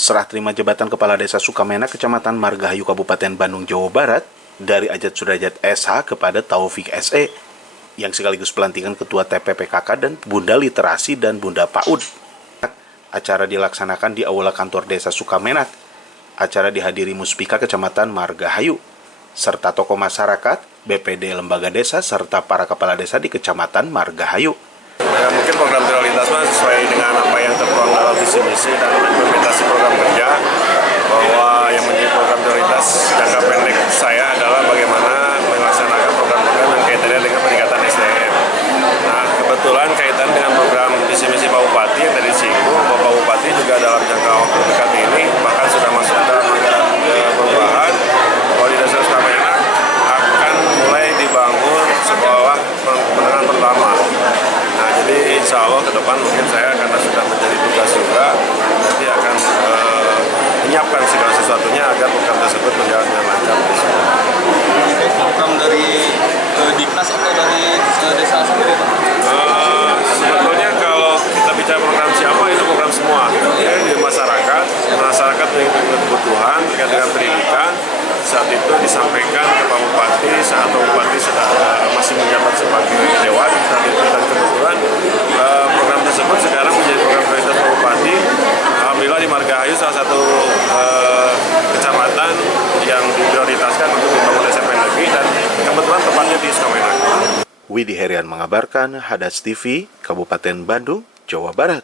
serah terima jabatan Kepala Desa Sukamena, Kecamatan Margahayu, Kabupaten Bandung, Jawa Barat, dari Ajat Sudrajat SH kepada Taufik SE, yang sekaligus pelantikan Ketua TPPKK dan Bunda Literasi dan Bunda PAUD. Acara dilaksanakan di Aula Kantor Desa Sukamenak. Acara dihadiri Muspika Kecamatan Margahayu, serta tokoh masyarakat, BPD Lembaga Desa, serta para kepala desa di Kecamatan Margahayu. Ya, mungkin program prioritas sesuai dengan apa yang tertuang dalam visi misi dan implementasi program kerja, bahwa yang menjadi program prioritas jangka pendek saya adalah bagaimana melaksanakan program-program yang kaitannya dengan peningkatan SDM. Nah, kebetulan kaitan dengan program visi misi Pak Bupati yang tadi disinggung, Bapak Bupati juga dalam jangka waktu dekat ini bahkan sudah masuk dalam anggaran perubahan bahwa di Desa Sukamenak akan mulai dibangun sekolah menengah pertama. Nah, jadi insya Allah ke depan mungkin saya karena sudah menjadi tugas juga nanti akan menyiapkan segala sesuatunya agar program tersebut berjalan dengan lancar. Program dari Diknas atau dari desa sendiri, Pak? Sebetulnya kalau kita bicara program siapa, itu program semua. Jadi di masyarakat memiliki kebutuhan terkait dengan pendidikan. Saat itu disampaikan ke Pak Bupati saat Pak Bupati masih menjabat sebagai dewan saat itu, dan kebetulan program tersebut sekarang menjadi program prioritas Pak Bupati. Alhamdulillah di Margahayu salah satu kecamatan yang diprioritaskan untuk dibangun SMP negeri dan kebetulan tempatnya di Sukamenak. Widi Herian mengabarkan, Hadas TV, Kabupaten Bandung, Jawa Barat.